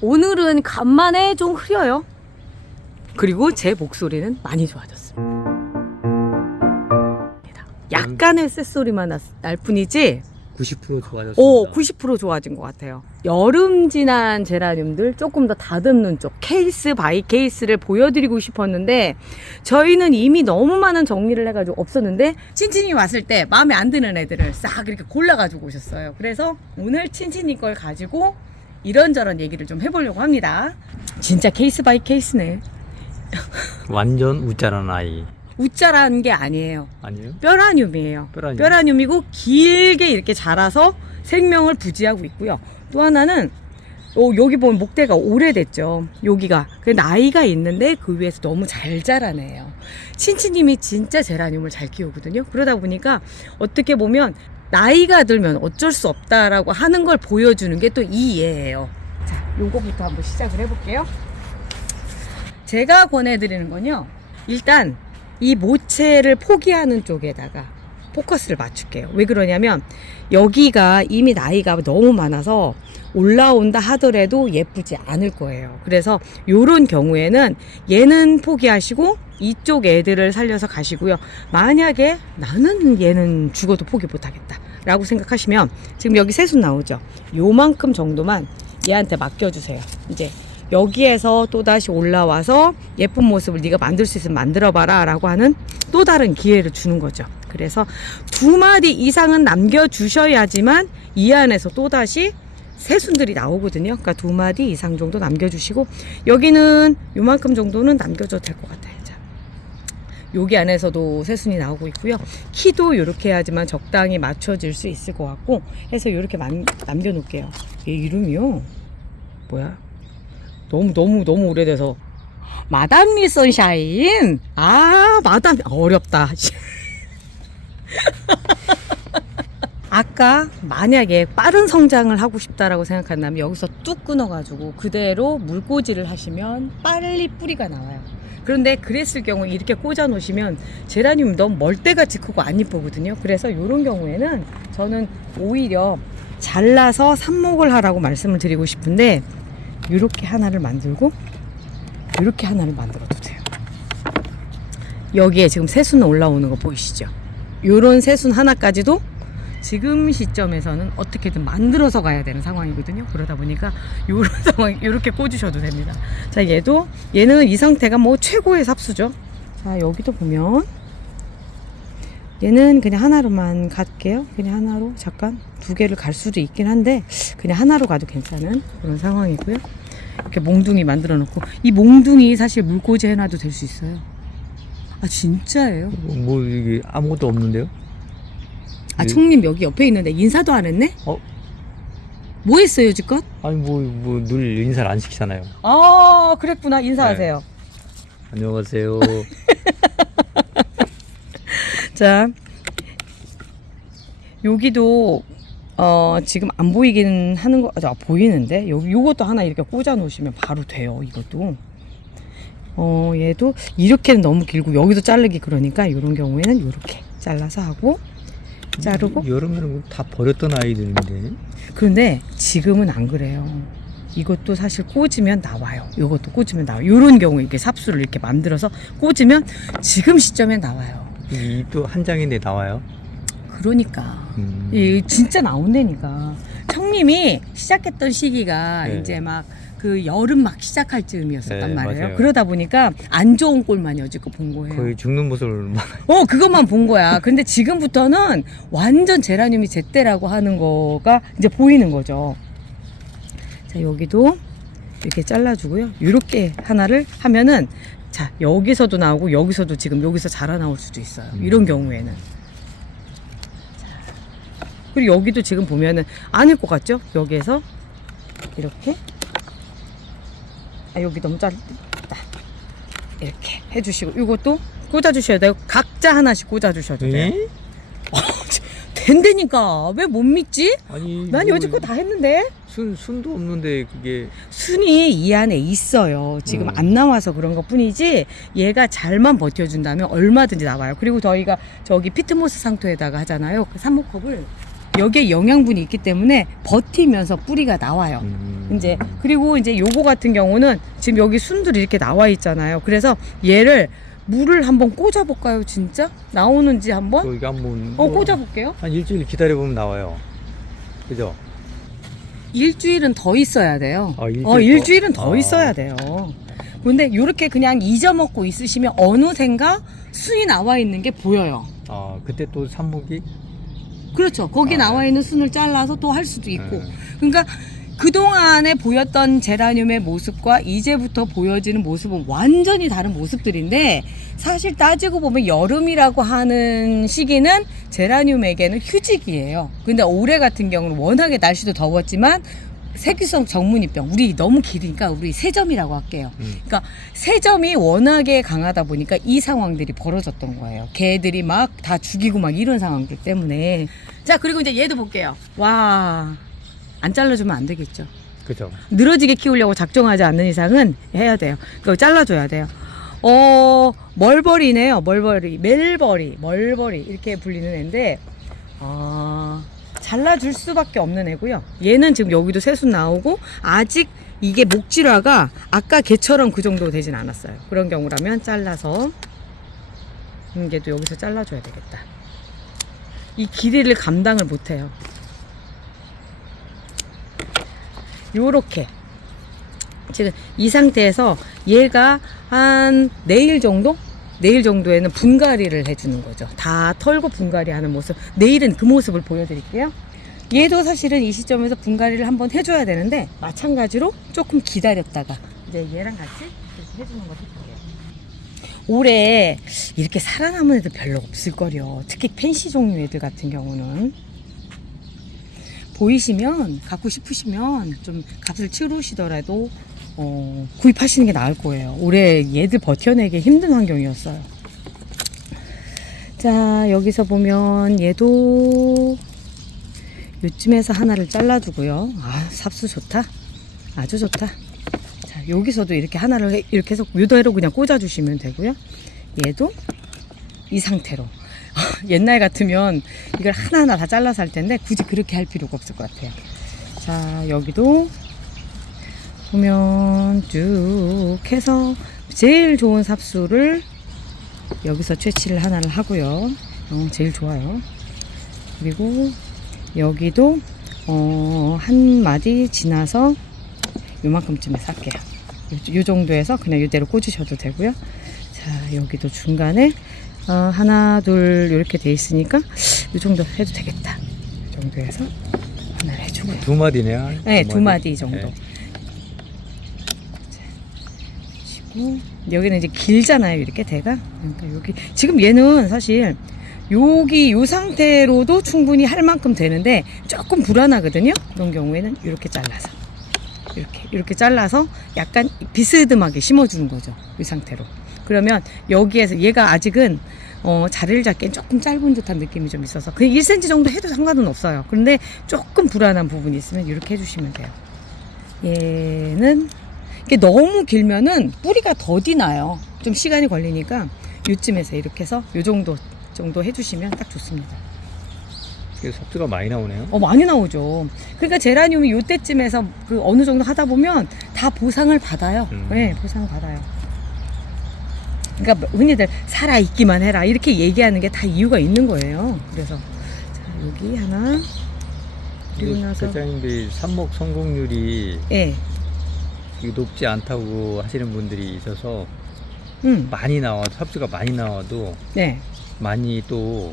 오늘은 간만에 좀 흐려요. 그리고 제 목소리는 많이 좋아졌습니다. 약간의 쇳소리만 날 뿐이지 90% 좋아졌습니다. 90% 좋아진 것 같아요. 여름 지난 제라늄들 조금 더 다듬는 쪽 케이스 바이 케이스를 보여드리고 싶었는데 저희는 이미 너무 많은 정리를 해가지고 없었는데 친친이 왔을 때 마음에 안 드는 애들을 싹 이렇게 골라가지고 오셨어요. 그래서 오늘 친친이 걸 가지고 이런저런 얘기를 좀 해보려고 합니다. 진짜 케이스 바이 케이스네. 완전 우짜란 아이. 우짜라는 게 아니에요. 아니에요? 뼈라늄이에요. 뼈라늄이고 길게 이렇게 자라서 생명을 부지하고 있고요. 또 하나는 여기 보면 목대가 오래됐죠. 여기가 그 나이가 있는데 그 위에서 너무 잘 자라네요. 친치님이 진짜 제라늄을 잘 키우거든요. 그러다 보니까 어떻게 보면 나이가 들면 어쩔 수 없다라고 하는 걸 보여주는 게 또 이 예예요. 자, 요거부터 한번 시작을 해볼게요. 제가 권해드리는 건요. 일단 이 모체를 포기하는 쪽에다가 포커스를 맞출게요. 왜 그러냐면 여기가 이미 나이가 너무 많아서 올라온다 하더라도 예쁘지 않을 거예요. 그래서 요런 경우에는 얘는 포기하시고 이쪽 애들을 살려서 가시고요. 만약에 나는 얘는 죽어도 포기 못하겠다 라고 생각하시면 지금 여기 새순 나오죠. 요만큼 정도만 얘한테 맡겨주세요. 이제 여기에서 또다시 올라와서 예쁜 모습을 네가 만들 수 있으면 만들어봐라 라고 하는 또 다른 기회를 주는 거죠. 그래서 2마디 이상은 남겨주셔야지만 이 안에서 또다시 새순들이 나오거든요. 그러니까 2마디 이상 정도 남겨주시고 여기는 요만큼 정도는 남겨줘도 될 것 같아요. 자, 여기 안에서도 새순이 나오고 있고요. 키도 이렇게 해야지만 적당히 맞춰질 수 있을 것 같고 해서 이렇게 남겨놓을게요. 얘 이름이요? 뭐야? 너무 오래돼서 마담 미 선샤인. 마담 어렵다. 아까 만약에 빠른 성장을 하고 싶다라고 생각한다면 여기서 뚝 끊어가지고 그대로 물꽂이를 하시면 빨리 뿌리가 나와요. 그런데 그랬을 경우에 이렇게 꽂아 놓으시면 제라늄이 너무 멀대같이 크고 안 이쁘거든요. 그래서 이런 경우에는 저는 오히려 잘라서 삽목을 하라고 말씀을 드리고 싶은데 이렇게 하나를 만들고 이렇게 하나를 만들어도 돼요. 여기에 지금 새순 올라오는 거 보이시죠? 요런 새순 하나까지도 지금 시점에서는 어떻게든 만들어서 가야 되는 상황이거든요. 그러다 보니까 요런 상황 이렇게 꽂으셔도 됩니다. 자, 얘는 이 상태가 뭐 최고의 삽수죠. 자, 여기도 보면 얘는 그냥 하나로만 갈게요. 그냥 하나로 잠깐 2개를 갈 수도 있긴 한데 그냥 하나로 가도 괜찮은 그런 상황이고요. 이렇게 몽둥이 만들어 놓고 이 몽둥이 사실 물꽂이 해놔도 될 수 있어요. 진짜예요? 뭐 이게 아무것도 없는데요? 총님 여기 옆에 있는데 인사도 안 했네? 뭐 했어요 지껏? 아니 늘 인사를 안 시키잖아요. 그랬구나. 인사하세요. 네. 안녕하세요. 자, 여기도 지금 안 보이긴 하는 거 보이는데 요것도 하나 이렇게 꽂아 놓으시면 바로 돼요. 이것도 얘도 이렇게는 너무 길고 여기도 자르기 그러니까 이런 경우에는 이렇게 잘라서 하고 자르고. 여름에는 다 버렸던 아이들인데. 그런데 지금은 안 그래요. 이것도 사실 꽂으면 나와요. 이것도 꽂으면 나와요. 이런 경우에 이렇게 삽수를 이렇게 만들어서 꽂으면 지금 시점에 나와요. 이 또 한 장인데 나와요? 그러니까 이 진짜 나온다니까. 청님이 시작했던 시기가 네. 이제 막 그 여름 막 시작할 즈음이었었단 네, 말이에요. 맞아요. 그러다 보니까 안 좋은 꼴만 여지껏 본 거예요. 거의 죽는 모습을 그것만 본 거야. 근데 지금부터는 완전 제라늄이 제때라고 하는 거가 이제 보이는 거죠. 자, 여기도 이렇게 잘라주고요. 이렇게 하나를 하면은 자, 여기서도 나오고 여기서도 지금 여기서 자라 나올 수도 있어요. 이런 경우에는. 자, 그리고 여기도 지금 보면은 아닐 것 같죠? 여기에서 이렇게 여기 너무 짧다. 이렇게 해주시고 이것도 꽂아주셔야 돼요. 각자 하나씩 꽂아주셔도 돼요. 된다니까. 왜 못 믿지? 아니 난 여지껏 다 했는데. 순도 없는데 그게 순이 이 안에 있어요. 지금 안 나와서 그런 것 뿐이지 얘가 잘만 버텨준다면 얼마든지 나와요. 그리고 저희가 저기 피트모스 상토에다가 하잖아요. 그 삽목컵을 여기에 영양분이 있기 때문에 버티면서 뿌리가 나와요. 이제 그리고 이제 요거 같은 경우는 지금 여기 순들이 이렇게 나와 있잖아요. 그래서 얘를 물을 한번 꽂아 볼까요? 진짜 나오는지 한번 여기 한번 꽂아 볼게요. 한 일주일 기다려 보면 나와요. 그죠? 일주일은 더 있어야 돼요. 일주일 더 있어야 돼요. 근데 요렇게 그냥 잊어먹고 있으시면 어느샌가 순이 나와 있는 게 보여요. 그때 또 삽목이 그렇죠. 거기 나와 있는 순을 잘라서 또 할 수도 있고. 그러니까 그동안에 보였던 제라늄의 모습과 이제부터 보여지는 모습은 완전히 다른 모습들인데, 사실 따지고 보면 여름이라고 하는 시기는 제라늄에게는 휴직이에요. 근데 올해 같은 경우는 워낙에 날씨도 더웠지만 세균성 정문이병, 우리 너무 길으니까 우리 세점이라고 할게요. 그러니까 세점이 워낙에 강하다 보니까 이 상황들이 벌어졌던 거예요. 개들이 막 다 죽이고 막 이런 상황들 때문에. 자, 그리고 이제 얘도 볼게요. 와, 안 잘라주면 안 되겠죠. 그죠? 늘어지게 키우려고 작정하지 않는 이상은 해야 돼요. 그거 잘라줘야 돼요. 멀버리네요. 멀버리 이렇게 불리는 애인데, 잘라줄 수밖에 없는 애고요. 얘는 지금 여기도 새순 나오고, 아직 이게 목질화가 아까 개처럼 그 정도 되진 않았어요. 그런 경우라면 잘라서, 얘도 여기서 잘라줘야 되겠다. 이 길이를 감당을 못해요. 요렇게 지금 이 상태에서 얘가 한 내일 정도에는 분갈이를 해주는 거죠. 다 털고 분갈이 하는 모습. 내일은 그 모습을 보여드릴게요. 얘도 사실은 이 시점에서 분갈이를 한번 해줘야 되는데, 마찬가지로 조금 기다렸다가 이제 얘랑 같이 이렇게 해주는 걸 해줄게요. 올해 이렇게 살아남은 애들 별로 없을걸요. 특히 펜시 종류 애들 같은 경우는. 보이시면, 갖고 싶으시면 좀 값을 치르시더라도 구입하시는 게 나을 거예요. 올해 얘들 버텨내기 힘든 환경이었어요. 자, 여기서 보면 얘도 요쯤에서 하나를 잘라주고요. 삽수 좋다. 아주 좋다. 자, 여기서도 이렇게 하나를 이렇게 해서 요대로 그냥 꽂아주시면 되고요. 얘도 이 상태로. 옛날 같으면 이걸 하나하나 다 잘라서 할 텐데 굳이 그렇게 할 필요가 없을 것 같아요. 자, 여기도 보면 쭉 해서 제일 좋은 삽수를 여기서 채취를 하나를 하고요. 제일 좋아요. 그리고 여기도 한 마디 지나서 요만큼쯤에 살게요. 요 정도에서 그냥 이대로 꽂으셔도 되고요. 자, 여기도 중간에 하나 둘 이렇게 돼 있으니까 이 정도 해도 되겠다. 이 정도에서 하나를 해주고요. 두 마디네요. 네, 두 마디 정도. 네. 그리고 여기는 이제 길잖아요. 이렇게 대가. 그러니까 여기 지금 얘는 사실 여기 요 상태로도 충분히 할 만큼 되는데 조금 불안하거든요. 그런 경우에는 이렇게 잘라서 이렇게 잘라서 약간 비스듬하게 심어주는 거죠. 이 상태로. 그러면 여기에서 얘가 아직은 자리를 잡기엔 조금 짧은 듯한 느낌이 좀 있어서 그냥 1cm 정도 해도 상관은 없어요. 그런데 조금 불안한 부분이 있으면 이렇게 해주시면 돼요. 얘는 이게 너무 길면은 뿌리가 더디 나요. 좀 시간이 걸리니까 요쯤에서 이렇게 해서 요 정도 해주시면 딱 좋습니다. 삽수가 많이 나오네요. 많이 나오죠. 그러니까 제라늄이 요때쯤에서 그 어느 정도 하다 보면 다 보상을 받아요. 네, 보상을 받아요. 그러니까 흔히들 살아있기만 해라 이렇게 얘기하는 게 다 이유가 있는 거예요. 그래서 자, 여기 하나 그리고 나서 대장님들 삽목 성공률이 네. 높지 않다고 하시는 분들이 있어서 많이 나와도 삽수가 많이 나와도 네. 많이 또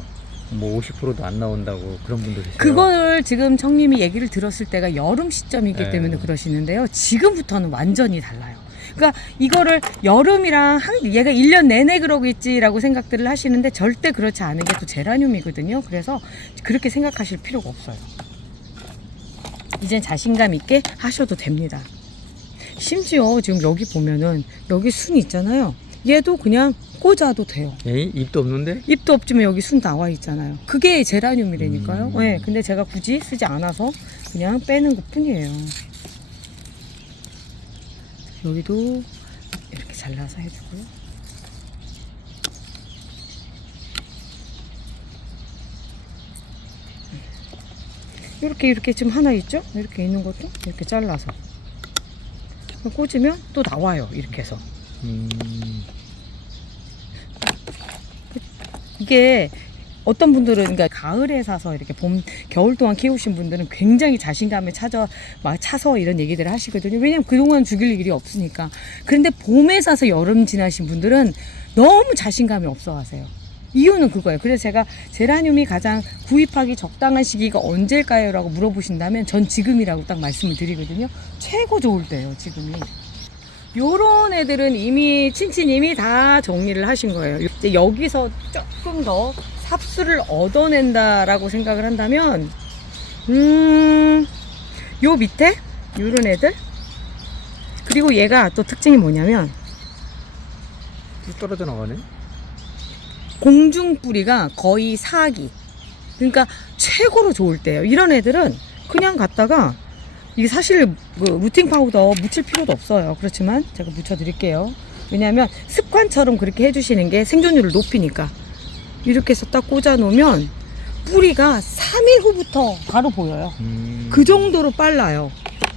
뭐 50%도 안 나온다고 그런 분도 계세요. 그걸 지금 청님이 얘기를 들었을 때가 여름 시점이기 네. 때문에 그러시는데요. 지금부터는 완전히 달라요. 그러니까 이거를 여름이랑 얘가 1년 내내 그러겠지라고 생각들을 하시는데 절대 그렇지 않은 게 또 제라늄이거든요. 그래서 그렇게 생각하실 필요가 없어요. 이젠 자신감 있게 하셔도 됩니다. 심지어 지금 여기 보면은 여기 순 있잖아요. 얘도 그냥 꽂아도 돼요. 에이, 입도 없는데? 잎도 없지만 여기 순 나와 있잖아요. 그게 제라늄이라니까요. 네, 근데 제가 굳이 쓰지 않아서 그냥 빼는 것 뿐이에요. 여기도 이렇게 잘라서 해주고요. 이렇게 지금 하나 있죠? 이렇게 있는 것도 이렇게 잘라서 꽂으면 또 나와요. 이렇게 해서. 이게 어떤 분들은 그러니까 가을에 사서 이렇게 겨울 동안 키우신 분들은 굉장히 자신감에 차서 이런 얘기들을 하시거든요. 왜냐면 그동안 죽일 일이 없으니까. 그런데 봄에 사서 여름 지나신 분들은 너무 자신감이 없어 하세요. 이유는 그거예요. 그래서 제가 제라늄이 가장 구입하기 적당한 시기가 언제일까요? 라고 물어보신다면 전 지금이라고 딱 말씀을 드리거든요. 최고 좋을 때예요, 지금이. 요런 애들은 이미 친치님이 다 정리를 하신 거예요. 이제 여기서 조금 더 삽수를 얻어낸다라고 생각을 한다면, 요 밑에 요런 애들, 그리고 얘가 또 특징이 뭐냐면 떨어져 나가네. 공중뿌리가 거의 4기. 그러니까 최고로 좋을 때예요. 이런 애들은 그냥 갖다가 이게 사실 그 루팅 파우더 묻힐 필요도 없어요. 그렇지만 제가 묻혀 드릴게요. 왜냐하면 습관처럼 그렇게 해주시는 게 생존율을 높이니까. 이렇게 해서 딱 꽂아 놓으면 뿌리가 3일 후부터 바로 보여요. 그 정도로 빨라요.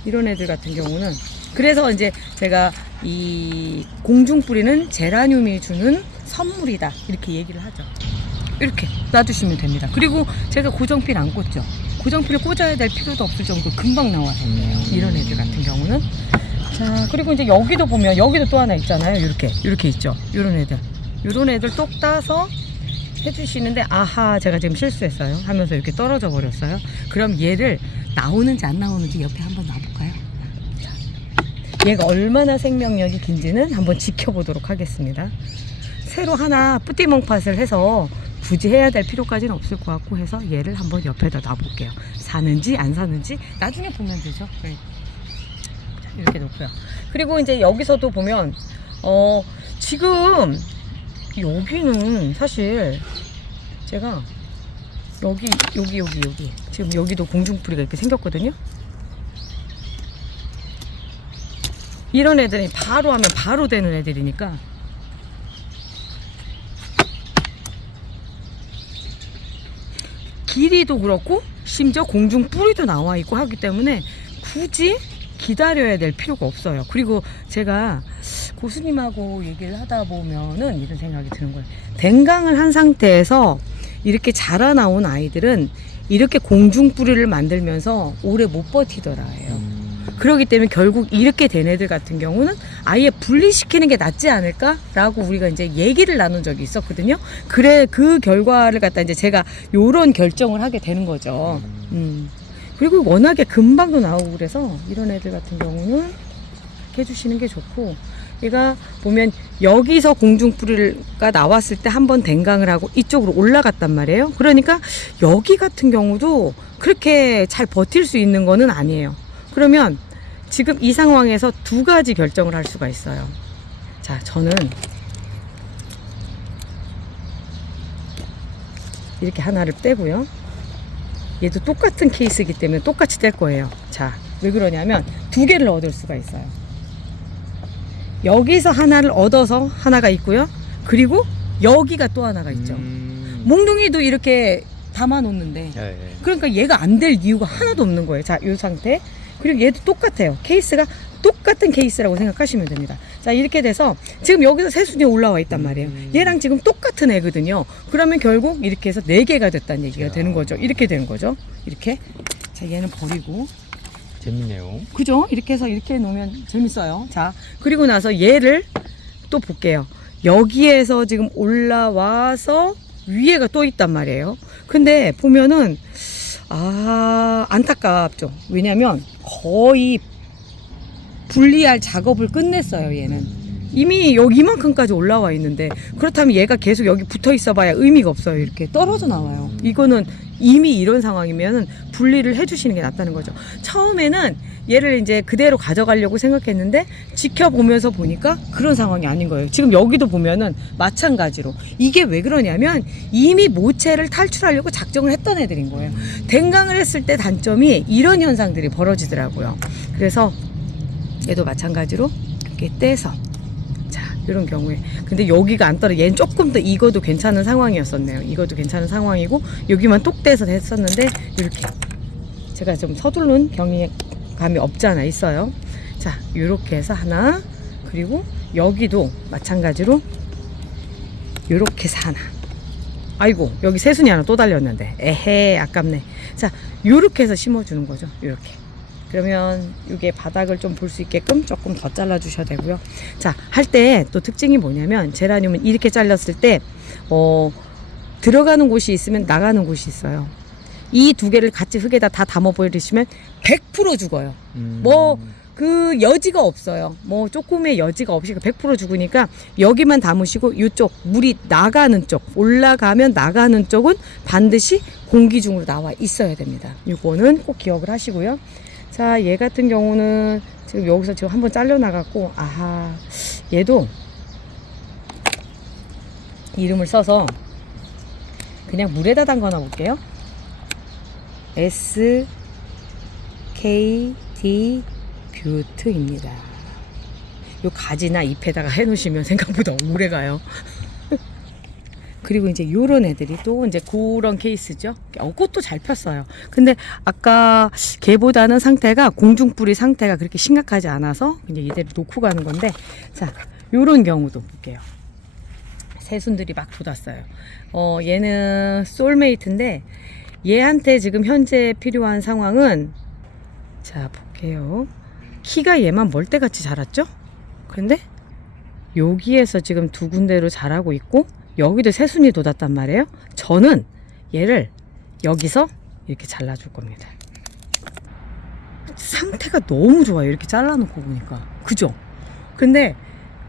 이런 애들 같은 경우는. 그래서 이제 제가 이 공중뿌리는 제라늄이 주는 선물이다, 이렇게 얘기를 하죠. 이렇게 놔두시면 됩니다. 그리고 제가 고정필 안 꽂죠. 고정필을 꽂아야 될 필요도 없을 정도로 금방 나와요. 이런 애들 같은 경우는. 자, 그리고 이제 여기도 보면 여기도 또 하나 있잖아요. 이렇게 있죠. 이런 애들 똑 따서 해주시는데, 아하, 제가 지금 실수했어요 하면서 이렇게 떨어져 버렸어요. 그럼 얘를 나오는지 안 나오는지 옆에 한번 놔볼까요? 자, 얘가 얼마나 생명력이 긴지는 한번 지켜보도록 하겠습니다. 새로 하나 뿌띠멍팟을 해서 굳이 해야 될 필요까지는 없을 것 같고 해서 얘를 한번 옆에다 놔볼게요. 사는지 안 사는지 나중에 보면 되죠. 네. 이렇게 놓고요. 그리고 이제 여기서도 보면 지금 여기는 사실 제가 여기 지금 여기도 공중뿌리가 이렇게 생겼거든요. 이런 애들이 바로 하면 바로 되는 애들이니까 길이도 그렇고 심지어 공중뿌리도 나와 있고 하기 때문에 굳이 기다려야 될 필요가 없어요. 그리고 제가 고수님하고 얘기를 하다 보면은 이런 생각이 드는 거예요. 댕강을 한 상태에서 이렇게 자라나온 아이들은 이렇게 공중뿌리를 만들면서 오래 못 버티더라요. 그렇기 때문에 결국 이렇게 된 애들 같은 경우는 아예 분리시키는 게 낫지 않을까라고 우리가 이제 얘기를 나눈 적이 있었거든요. 그래, 그 결과를 갖다 이제 제가 요런 결정을 하게 되는 거죠. 그리고 워낙에 금방도 나오고 그래서 이런 애들 같은 경우는 이렇게 해주시는 게 좋고, 얘가 보면 여기서 공중뿌리가 나왔을 때 한번 댕강을 하고 이쪽으로 올라갔단 말이에요. 그러니까 여기 같은 경우도 그렇게 잘 버틸 수 있는 거는 아니에요. 그러면 지금 이 상황에서 두 가지 결정을 할 수가 있어요. 자, 저는 이렇게 하나를 떼고요. 얘도 똑같은 케이스이기 때문에 똑같이 뗄 거예요. 자, 왜 그러냐면 두 개를 얻을 수가 있어요. 여기서 하나를 얻어서 하나가 있고요. 그리고 여기가 또 하나가 있죠. 몽둥이도 이렇게 담아 놓는데 그러니까 얘가 안 될 이유가 하나도 없는 거예요. 자, 이 상태. 그리고 얘도 똑같아요. 케이스가 똑같은 케이스라고 생각하시면 됩니다. 자, 이렇게 돼서 지금 여기서 새순이 올라와 있단 말이에요. 얘랑 지금 똑같은 애거든요. 그러면 결국 이렇게 해서 4개가 됐다는 얘기가 되는 거죠. 이렇게 되는 거죠. 이렇게. 자, 얘는 버리고. 재밌네요. 그죠? 이렇게 해서 이렇게 놓으면 재밌어요. 자, 그리고 나서 얘를 또 볼게요. 여기에서 지금 올라와서 위에가 또 있단 말이에요. 근데 보면은 안타깝죠. 왜냐면 거의 분리할 작업을 끝냈어요. 얘는 이미 여기만큼까지 올라와 있는데, 그렇다면 얘가 계속 여기 붙어 있어 봐야 의미가 없어요. 이렇게 떨어져 나와요. 이거는 이미 이런 상황이면은 분리를 해주시는 게 낫다는 거죠. 처음에는 얘를 이제 그대로 가져가려고 생각했는데 지켜보면서 보니까 그런 상황이 아닌 거예요. 지금 여기도 보면은 마찬가지로 이게 왜 그러냐면 이미 모체를 탈출하려고 작정을 했던 애들인 거예요. 댕강을 했을 때 단점이 이런 현상들이 벌어지더라고요. 그래서 얘도 마찬가지로 이렇게 떼서, 자, 이런 경우에 근데 여기가 안 떨어. 얘는 조금 더 익어도 괜찮은 상황이었었네요. 익어도 괜찮은 상황이고 여기만 똑 떼서 했었는데 이렇게 제가 좀 서두른 경향감이 없지 않아 있어요. 자, 요렇게 해서 하나, 그리고 여기도 마찬가지로 요렇게 해서 하나. 아이고, 여기 새순이 하나 또 달렸는데, 에헤, 아깝네. 자, 요렇게 해서 심어주는 거죠. 요렇게. 그러면 이게 바닥을 좀 볼 수 있게끔 조금 더 잘라주셔야 되고요. 자, 할 때 또 특징이 뭐냐면, 제라늄은 이렇게 잘랐을 때 들어가는 곳이 있으면 나가는 곳이 있어요. 이 두 개를 같이 흙에다 다 담아버리시면 100% 죽어요. 뭐 그 여지가 없어요. 뭐 조금의 여지가 없이 100% 죽으니까 여기만 담으시고, 이쪽 물이 나가는 쪽, 올라가면 나가는 쪽은 반드시 공기 중으로 나와 있어야 됩니다. 이거는 꼭 기억을 하시고요. 자, 얘 같은 경우는 지금 여기서 지금 한번 잘려 나갔고, 아하, 얘도 이름을 써서 그냥 물에다 담궈 볼게요. SKD 뷰트입니다. 요 가지나 잎에다가 해 놓으시면 생각보다 오래 가요. 그리고 이제 요런 애들이 또 이제 그런 케이스죠. 꽃도 잘 폈어요. 근데 아까 걔보다는 상태가, 공중뿌리 상태가 그렇게 심각하지 않아서 이제 이대로 놓고 가는 건데, 자, 요런 경우도 볼게요. 새순들이 막 돋았어요. 얘는 솔메이트인데, 얘한테 지금 현재 필요한 상황은, 자, 볼게요. 키가 얘만 멀대같이 자랐죠? 근데 여기에서 지금 두 군데로 자라고 있고, 여기도 새순이 돋았단 말이에요. 저는 얘를 여기서 이렇게 잘라줄 겁니다. 상태가 너무 좋아요. 이렇게 잘라놓고 보니까. 그죠? 근데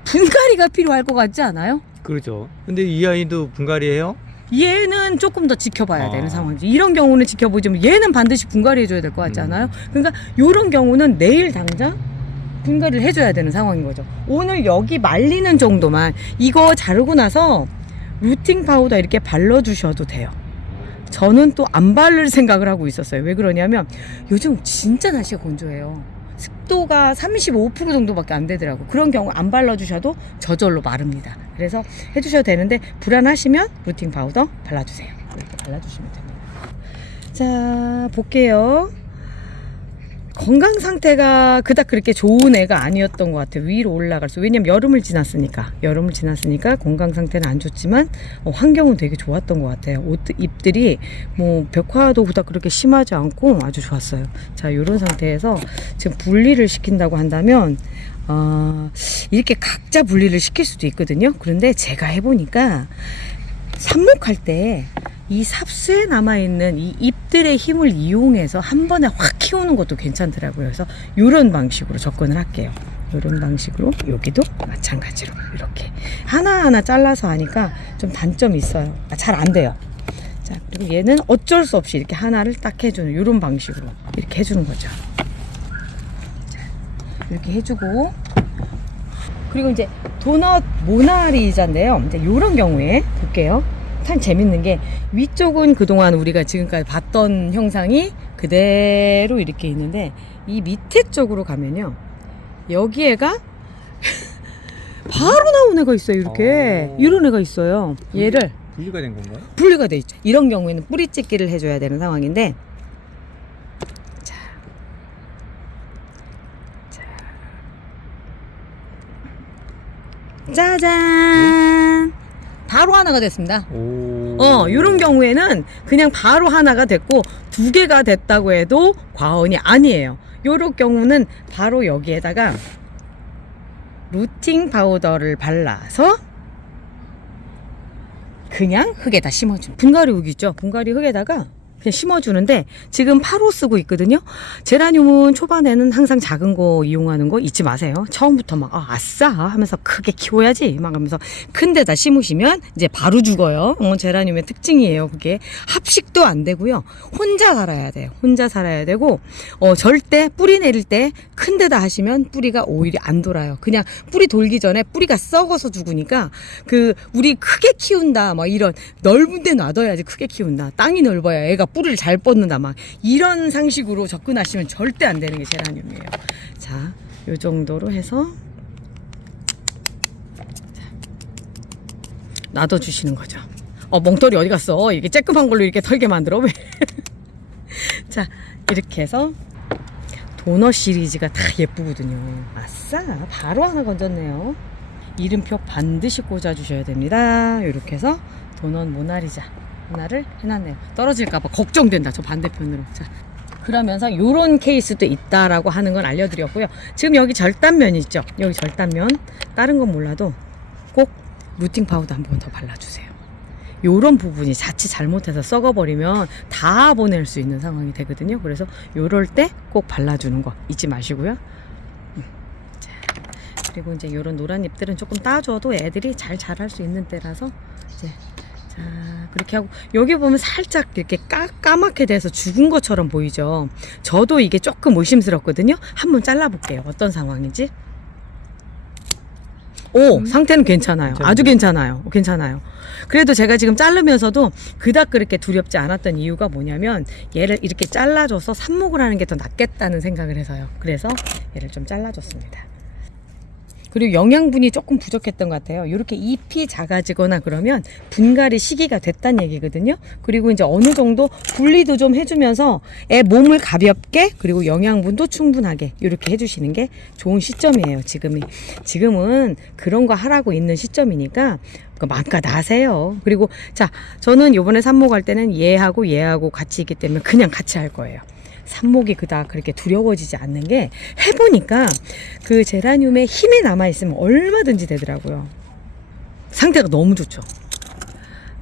분갈이가 필요할 것 같지 않아요? 그렇죠. 근데 이 아이도 분갈이에요? 얘는 조금 더 지켜봐야 되는 상황이지. 이런 경우는 지켜보지만 얘는 반드시 분갈이 해줘야 될 것 같지 않아요? 그러니까 이런 경우는 내일 당장 분갈이를 해줘야 되는 상황인 거죠. 오늘 여기 말리는 정도만, 이거 자르고 나서 루팅 파우더 이렇게 발라주셔도 돼요. 저는 또 안 바를 생각을 하고 있었어요. 왜 그러냐면 요즘 진짜 날씨가 건조해요. 습도가 35% 정도밖에 안 되더라고. 그런 경우 안 발라주셔도 저절로 마릅니다. 그래서 해주셔도 되는데, 불안하시면 루팅 파우더 발라주세요. 이렇게 발라주시면 됩니다. 자, 볼게요. 건강 상태가 그닥 그렇게 좋은 애가 아니었던 것 같아요. 위로 올라갈수록. 왜냐면 여름을 지났으니까 건강 상태는 안 좋지만 환경은 되게 좋았던 것 같아요. 잎들이 뭐 벽화도 그닥 그렇게 심하지 않고 아주 좋았어요. 자, 이런 상태에서 지금 분리를 시킨다고 한다면 이렇게 각자 분리를 시킬 수도 있거든요. 그런데 제가 해보니까 삽목할 때 이 삽수에 남아있는 이 잎들의 힘을 이용해서 한 번에 확 키우는 것도 괜찮더라고요. 그래서 이런 방식으로 접근을 할게요. 이런 방식으로 여기도 마찬가지로 이렇게 하나하나 잘라서 하니까 좀 단점이 있어요. 잘 안 돼요. 자, 그리고 얘는 어쩔 수 없이 이렇게 하나를 딱 해주는 이런 방식으로 이렇게 해주는 거죠. 자, 이렇게 해주고, 그리고 이제 도넛 모나리자인데요. 이제 이런 경우에 볼게요. 참 재밌는 게, 위쪽은 그동안 우리가 지금까지 봤던 형상이 그대로 이렇게 있는데, 이 밑에 쪽으로 가면요, 여기에가 바로 나온 애가 있어요. 이렇게 이런 애가 있어요. 얘를 분리가 된 건가요? 분리가 돼 있죠. 이런 경우에는 뿌리 찢기를 해줘야 되는 상황인데, 자, 짜잔, 바로 하나가 됐습니다. 이런 경우에는 그냥 바로 하나가 됐고, 두 개가 됐다고 해도 과언이 아니에요. 요런 경우는 바로 여기에다가 루팅 파우더를 발라서 그냥 흙에다 심어주는, 분갈이 흙 있죠. 분갈이 흙에다가 그냥 심어주는데, 지금 8호 쓰고 있거든요. 제라늄은 초반에는 항상 작은 거 이용하는 거 잊지 마세요. 처음부터 막 아싸 하면서 크게 키워야지 막 하면서 큰 데다 심으시면 이제 바로 죽어요. 제라늄의 특징이에요. 그게 합식도 안 되고요. 혼자 살아야 돼요. 혼자 살아야 되고, 절대 뿌리 내릴 때 큰 데다 하시면 뿌리가 오히려 안 돌아요. 그냥 뿌리 돌기 전에 뿌리가 썩어서 죽으니까, 우리 크게 키운다 막 이런 넓은 데 놔둬야지 크게 키운다, 땅이 넓어야 애가 뿌리를 잘 뻗는다 막 이런 상식으로 접근하시면 절대 안 되는 게 제라늄이에요. 자, 요 정도로 해서 놔둬주시는 거죠. 멍털이 어디 갔어? 이렇게 쬐끔한 걸로 이렇게 털게 만들어 왜? 자, 이렇게 해서 도넛 시리즈가 다 예쁘거든요. 아싸, 바로 하나 건졌네요. 이름표 반드시 꽂아주셔야 됩니다. 이렇게 해서 도넛 모나리자 하나를 해놨네요. 떨어질까봐 걱정된다. 저 반대편으로. 자, 그러면서 요런 케이스도 있다라고 하는 건 알려드렸고요. 지금 여기 절단면 있죠? 여기 절단면, 다른 건 몰라도 꼭 루팅 파우더 한 번 더 발라주세요. 요런 부분이 자칫 잘못해서 썩어버리면 다 보낼 수 있는 상황이 되거든요. 그래서 요럴 때 꼭 발라주는 거 잊지 마시고요. 자, 그리고 이제 요런 노란 잎들은 조금 따줘도 애들이 잘 자랄 수 있는 때라서 이제 자, 그렇게 하고 여기 보면 살짝 이렇게 까맣게 돼서 죽은 것처럼 보이죠. 저도 이게 조금 의심스럽거든요. 한번 잘라볼게요. 어떤 상황인지. 오, 상태는 괜찮아요. 아주 괜찮아요. 괜찮아요. 그래도 제가 지금 자르면서도 그닥 그렇게 두렵지 않았던 이유가 뭐냐면 얘를 이렇게 잘라줘서 삽목을 하는 게 더 낫겠다는 생각을 해서요. 그래서 얘를 좀 잘라줬습니다. 그리고 영양분이 조금 부족했던 것 같아요. 이렇게 잎이 작아지거나 그러면 분갈이 시기가 됐다는 얘기거든요. 그리고 이제 어느 정도 분리도 좀 해주면서 애 몸을 가볍게 그리고 영양분도 충분하게 이렇게 해주시는 게 좋은 시점이에요. 지금은 그런 거 하라고 있는 시점이니까 마음껏 나세요. 그리고 자, 저는 요번에 삽목할 때는 얘하고 같이 있기 때문에 그냥 같이 할 거예요. 삽목이 그닥 그렇게 두려워지지 않는 게 해보니까 그 제라늄에 힘이 남아있으면 얼마든지 되더라고요. 상태가 너무 좋죠.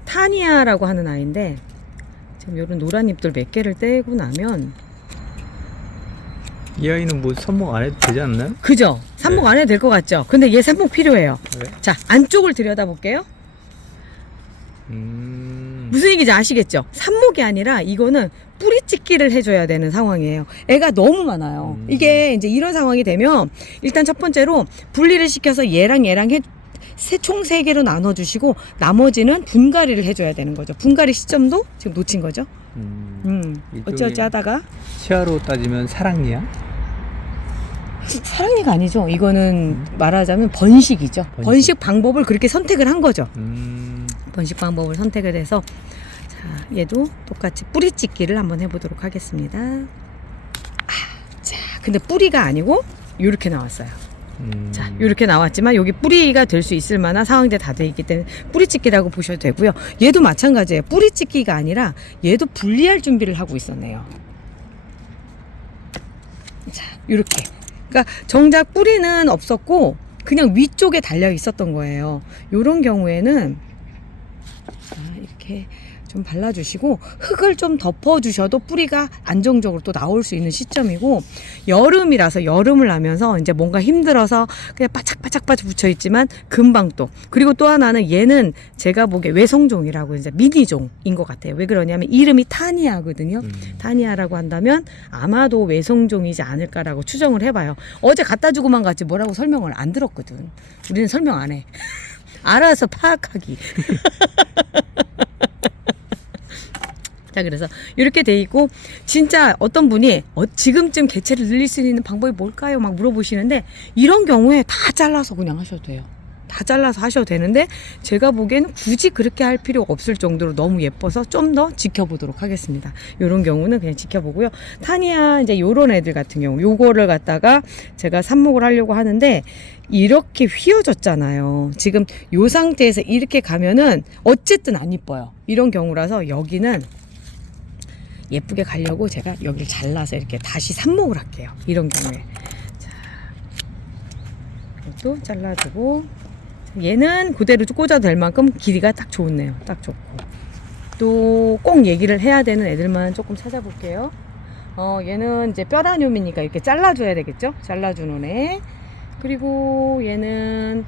타니아라고 하는 아이인데 지금 이런 노란 잎들 몇 개를 떼고 나면 이 아이는 뭐 삽목 안 해도 되지 않나요? 그죠? 삽목 네. 안 해도 될 것 같죠? 근데 얘 삽목 필요해요. 네. 자, 안쪽을 들여다볼게요. 무슨 얘기인지 아시겠죠? 삽목이 아니라 이거는 뿌리 찢기를 해줘야 되는 상황이에요. 애가 너무 많아요. 이게 이제 이런 상황이 되면 일단 첫 번째로 분리를 시켜서 얘랑 총 3개로 나눠주시고 나머지는 분갈이를 해줘야 되는 거죠. 분갈이 시점도 지금 놓친 거죠. 어찌어찌 하다가 치아로 따지면 사랑니야? 사랑니가 아니죠. 이거는 말하자면 번식이죠. 번식 방법을 그렇게 선택을 한 거죠. 번식 방법을 선택을 해서 자, 얘도 똑같이 뿌리 찢기를 한번 해보도록 하겠습니다. 자, 근데 뿌리가 아니고 이렇게 나왔어요. 자, 이렇게 나왔지만 여기 뿌리가 될 수 있을 만한 상황들 다 돼 있기 때문에 뿌리 찢기라고 보셔도 되고요. 얘도 마찬가지예요. 뿌리 찢기가 아니라 얘도 분리할 준비를 하고 있었네요. 자, 이렇게. 그러니까 정작 뿌리는 없었고 그냥 위쪽에 달려 있었던 거예요. 이런 경우에는 이렇게 좀 발라주시고 흙을 좀 덮어주셔도 뿌리가 안정적으로 또 나올 수 있는 시점이고, 여름이라서 여름을 나면서 이제 뭔가 힘들어서 그냥 바짝바짝 붙여있지만 금방 또, 그리고 또 하나는 얘는 제가 보기에 외성종이라고 이제 미니종인 것 같아요. 왜 그러냐면 이름이 타니아거든요. 타니아라고 한다면 아마도 외성종이지 않을까라고 추정을 해봐요. 어제 갖다 주고만 갔지 뭐라고 설명을 안 들었거든. 우리는 설명 안 해. 알아서 파악하기. 자, 그래서 이렇게 돼 있고, 진짜 어떤 분이 지금쯤 개체를 늘릴 수 있는 방법이 뭘까요? 막 물어보시는데, 이런 경우에 다 잘라서 그냥 하셔도 돼요. 다 잘라서 하셔도 되는데, 제가 보기에는 굳이 그렇게 할 필요가 없을 정도로 너무 예뻐서 좀 더 지켜보도록 하겠습니다. 이런 경우는 그냥 지켜보고요. 타니아 이제 요런 애들 같은 경우, 요거를 갖다가 제가 삽목을 하려고 하는데, 이렇게 휘어졌잖아요. 지금 요 상태에서 이렇게 가면은 어쨌든 안 이뻐요. 이런 경우라서 여기는 예쁘게 가려고 제가 여기를 잘라서 이렇게 다시 삽목을 할게요. 이런 경우에. 자, 이것도 잘라주고, 얘는 그대로 꽂아도 될 만큼 길이가 딱 좋네요. 딱 좋고. 또 꼭 얘기를 해야 되는 애들만 조금 찾아볼게요. 얘는 이제 뼈라뇽이니까 이렇게 잘라줘야 되겠죠? 잘라주는 애. 그리고 얘는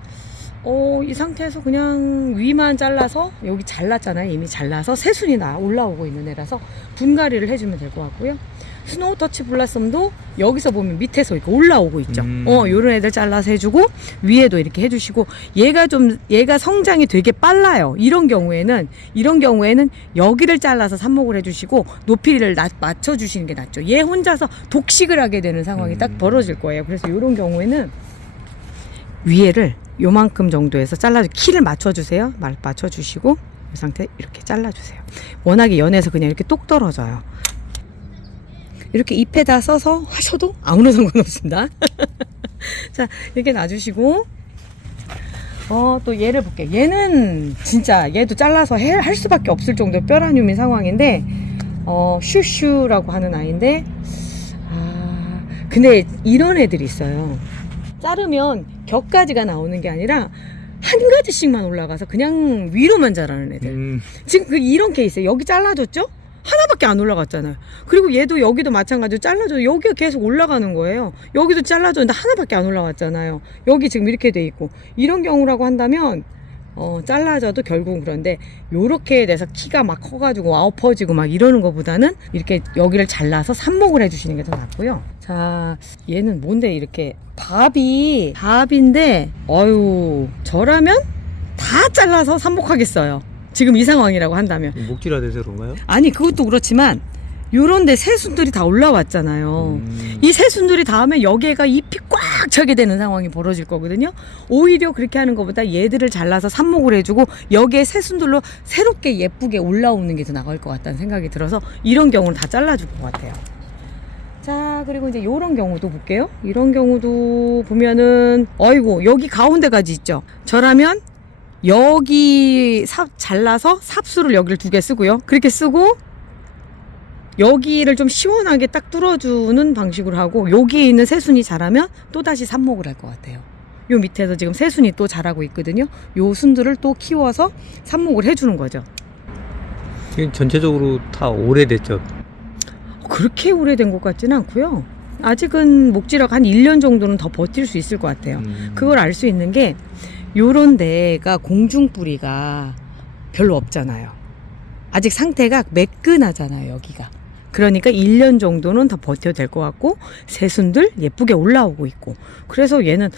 이 상태에서 그냥 위만 잘라서, 여기 잘랐잖아요. 이미 잘라서 새순이 올라오고 있는 애라서 분갈이를 해주면 될 것 같고요. 스노우 터치 블라썸도 여기서 보면 밑에서 이렇게 올라오고 있죠. 요런 애들 잘라서 해주고, 위에도 이렇게 해주시고, 얘가 성장이 되게 빨라요. 이런 경우에는 여기를 잘라서 삽목을 해주시고, 높이를 맞춰주시는 게 낫죠. 얘 혼자서 독식을 하게 되는 상황이 딱 벌어질 거예요. 그래서 이런 경우에는 위에를 요만큼 정도에서 키를 맞춰주세요. 맞춰주시고, 이 상태 이렇게 잘라주세요. 워낙에 연해서 그냥 이렇게 똑 떨어져요. 이렇게 잎에다 써서 하셔도 아무런 상관없습니다. 자, 이렇게 놔주시고 또 얘를 볼게요. 얘는 진짜 얘도 잘라서 할 수밖에 없을 정도로 뼈라뇽인 상황인데 슈슈라고 하는 아이인데 근데 이런 애들이 있어요. 자르면 격가지가 나오는 게 아니라 한 가지씩만 올라가서 그냥 위로만 자라는 애들. 지금 이런 케이스에 여기 잘라줬죠? 하나밖에 안 올라갔잖아요. 그리고 얘도 여기도 마찬가지로 잘라줘도 여기가 계속 올라가는 거예요. 여기도 잘라줬는데 하나밖에 안 올라갔잖아요. 여기 지금 이렇게 돼 있고. 이런 경우라고 한다면 잘라줘도 결국은 그런데 요렇게 돼서 키가 막 커가지고 엎어지고 막 이러는 것보다는 이렇게 여기를 잘라서 삽목을 해주시는 게 더 낫고요. 자, 얘는 뭔데 이렇게 밥인데 저라면 다 잘라서 삽목하겠어요. 지금 이 상황이라고 한다면. 목질화 돼서 그런가요? 아니, 그것도 그렇지만 요런데 새순들이 다 올라왔잖아요. 이 새순들이 닿으면 여기가 잎이 꽉 차게 되는 상황이 벌어질 거거든요. 오히려 그렇게 하는 것보다 얘들을 잘라서 삽목을 해주고 여기에 새순들로 새롭게 예쁘게 올라오는 게 더 나을 것 같다는 생각이 들어서 이런 경우는 다 잘라줄 것 같아요. 자, 그리고 이제 요런 경우도 볼게요. 이런 경우도 보면은 여기 가운데까지 있죠. 저라면 여기 잘라서 삽수를 여기를 2개 쓰고요. 그렇게 쓰고 여기를 좀 시원하게 딱 뚫어주는 방식으로 하고 여기에 있는 새순이 자라면 또다시 삽목을 할 것 같아요. 요 밑에서 지금 새순이 또 자라고 있거든요. 요 순들을 또 키워서 삽목을 해주는 거죠. 전체적으로 다 오래됐죠. 그렇게 오래된 것 같지는 않고요. 아직은 목질화가 한 1년 정도는 더 버틸 수 있을 것 같아요. 그걸 알 수 있는 게 요런 데가 공중뿌리가 별로 없잖아요. 아직 상태가 매끈하잖아요, 여기가. 그러니까 1년 정도는 더 버텨도 될 것 같고 새순들 예쁘게 올라오고 있고 그래서 얘는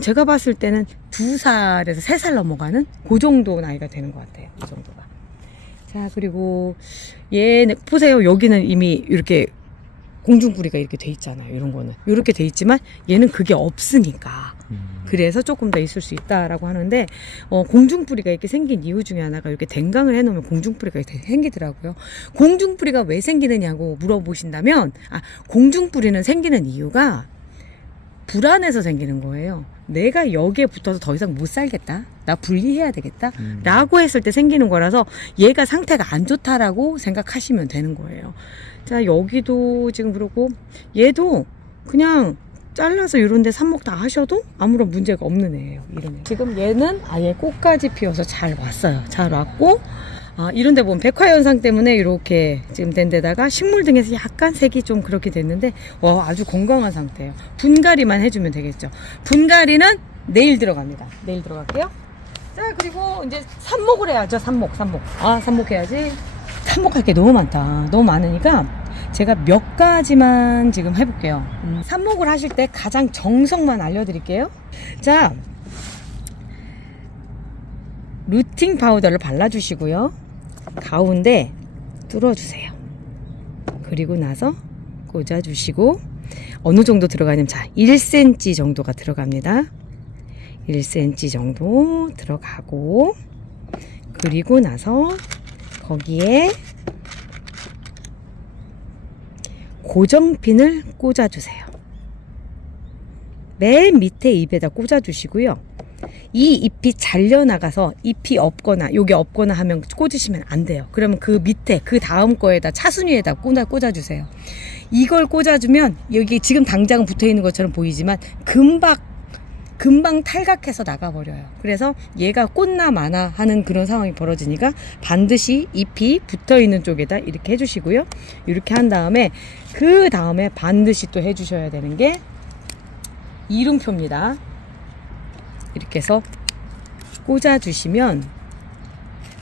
제가 봤을 때는 2살에서 3살 넘어가는 그 정도 나이가 되는 것 같아요. 이 정도가. 자, 그리고 얘는 보세요. 여기는 이미 이렇게 공중뿌리가 이렇게 돼 있잖아요. 이런 거는 이렇게 돼 있지만 얘는 그게 없으니까 그래서 조금 더 있을 수 있다라고 하는데 공중뿌리가 이렇게 생긴 이유 중에 하나가 이렇게 댕강을 해놓으면 공중뿌리가 이렇게 생기더라고요. 공중뿌리가 왜 생기느냐고 물어보신다면 공중뿌리는 생기는 이유가 불안해서 생기는 거예요. 내가 여기에 붙어서 더 이상 못 살겠다. 나 분리해야 되겠다. 라고 했을 때 생기는 거라서 얘가 상태가 안 좋다라고 생각하시면 되는 거예요. 자, 여기도 지금 그러고 얘도 그냥 잘라서 이런 데 삽목 다 하셔도 아무런 문제가 없는 애예요. 이런 애. 지금 얘는 아예 꽃까지 피어서 잘 왔어요. 잘 왔고 이런 데 보면 백화현상 때문에 이렇게 지금 된 데다가 식물 등에서 약간 색이 좀 그렇게 됐는데 아주 건강한 상태예요. 분갈이만 해주면 되겠죠. 분갈이는 내일 들어갑니다. 내일 들어갈게요. 자, 그리고 이제 삽목을 해야죠. 삽목. 삽목해야지. 삽목할 게 너무 많다. 너무 많으니까 제가 몇 가지만 지금 해볼게요. 삽목을 하실 때 가장 정석만 알려드릴게요. 자, 루팅 파우더를 발라주시고요. 가운데 뚫어주세요. 그리고 나서 꽂아주시고 어느 정도 들어가냐면 1cm 정도가 들어갑니다. 1cm 정도 들어가고 그리고 나서 거기에 고정핀을 꽂아주세요. 맨 밑에 잎에다 꽂아주시고요. 이 잎이 잘려나가서 잎이 없거나 요게 없거나 하면 꽂으시면 안 돼요. 그러면 그 밑에 그 다음 거에다 차순위에다 꽂아주세요. 이걸 꽂아주면 여기 지금 당장은 붙어있는 것처럼 보이지만 금방 탈각해서 나가버려요. 그래서 얘가 꽂나 마나 하는 그런 상황이 벌어지니까 반드시 잎이 붙어있는 쪽에다 이렇게 해주시고요. 이렇게 한 다음에 그 다음에 반드시 또 해주셔야 되는 게 이름표입니다. 이렇게 해서 꽂아주시면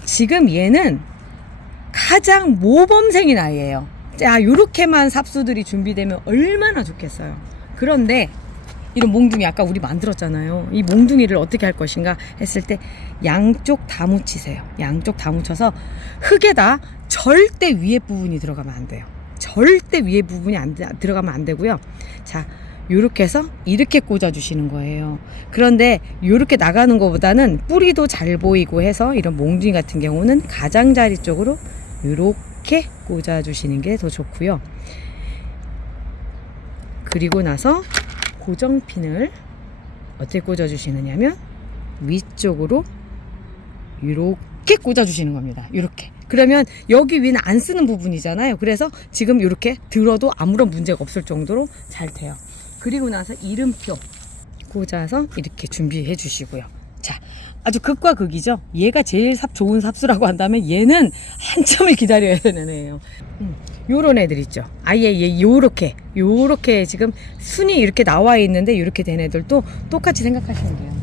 지금 얘는 가장 모범생인 아이예요. 자, 요렇게만 삽수들이 준비되면 얼마나 좋겠어요. 그런데 이런 몽둥이 아까 우리 만들었잖아요. 이 몽둥이를 어떻게 할 것인가 했을 때 양쪽 다 묻히세요. 양쪽 다 묻혀서 흙에다 절대 위에 부분이 들어가면 안 돼요. 절대 위에 부분이 들어가면 안 되고요. 자, 요렇게 해서 이렇게 꽂아주시는 거예요. 그런데 요렇게 나가는 것보다는 뿌리도 잘 보이고 해서 이런 몽둥이 같은 경우는 가장자리 쪽으로 요렇게 꽂아주시는 게 더 좋고요. 그리고 나서 고정핀을 어떻게 꽂아주시느냐면 위쪽으로 이렇게 꽂아주시는 겁니다. 이렇게. 그러면 여기 위는 안 쓰는 부분이잖아요. 그래서 지금 이렇게 들어도 아무런 문제가 없을 정도로 잘 돼요. 그리고 나서 이름표 꽂아서 이렇게 준비해 주시고요. 자, 아주 극과 극이죠. 얘가 제일 좋은 삽수라고 한다면 얘는 한참을 기다려야 되는 애예요. 요런 애들 있죠. 아예 요렇게 지금 순이 이렇게 나와 있는데 이렇게 된 애들도 똑같이 생각하시면 돼요.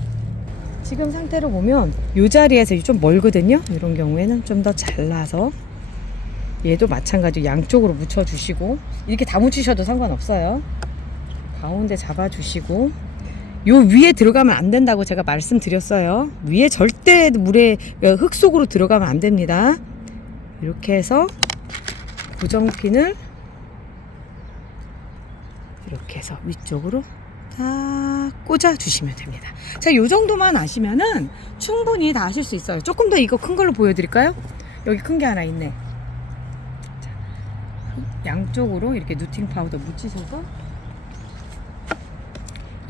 지금 상태로 보면 이 자리에서 좀 멀거든요. 이런 경우에는 좀 더 잘라서 얘도 마찬가지로 양쪽으로 묻혀주시고 이렇게 다 묻히셔도 상관없어요. 가운데 잡아주시고 요 위에 들어가면 안 된다고 제가 말씀드렸어요. 위에 절대 물에 흙 속으로 들어가면 안 됩니다. 이렇게 해서 고정핀을 이렇게 해서 위쪽으로 딱 꽂아 주시면 됩니다. 자, 요 정도만 아시면은 충분히 다 하실 수 있어요. 조금 더 이거 큰 걸로 보여드릴까요? 여기 큰 게 하나 있네. 자, 양쪽으로 이렇게 누팅 파우더 묻히셔서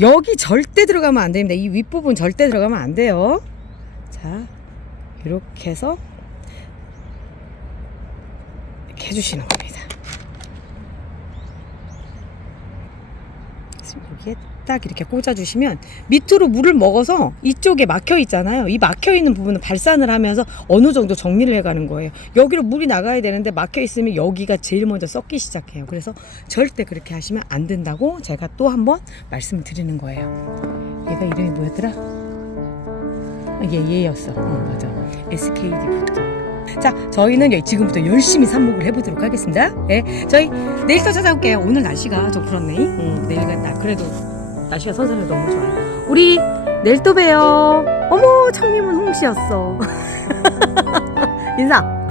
여기 절대 들어가면 안 됩니다. 이 윗부분 절대 들어가면 안 돼요. 자, 이렇게 해서 이렇게 해주시는 겁니다. 여기에 딱 이렇게 꽂아주시면 밑으로 물을 먹어서 이쪽에 막혀 있잖아요. 이 막혀 있는 부분은 발산을 하면서 어느 정도 정리를 해가는 거예요. 여기로 물이 나가야 되는데 막혀 있으면 여기가 제일 먼저 썩기 시작해요. 그래서 절대 그렇게 하시면 안 된다고 제가 또 한번 말씀드리는 거예요. 얘가 이름이 뭐였더라? 얘였어. 맞아. SKD 부터. 자, 저희는 지금부터 열심히 삽목을 해보도록 하겠습니다. 네, 저희 내일 또 찾아올게요. 오늘 날씨가 좀 그렇네. 내일은 그래도 날씨가 선선해서 너무 좋아요. 우리 내일 또 봬요. 어머, 청림은 홍씨였어. 인사.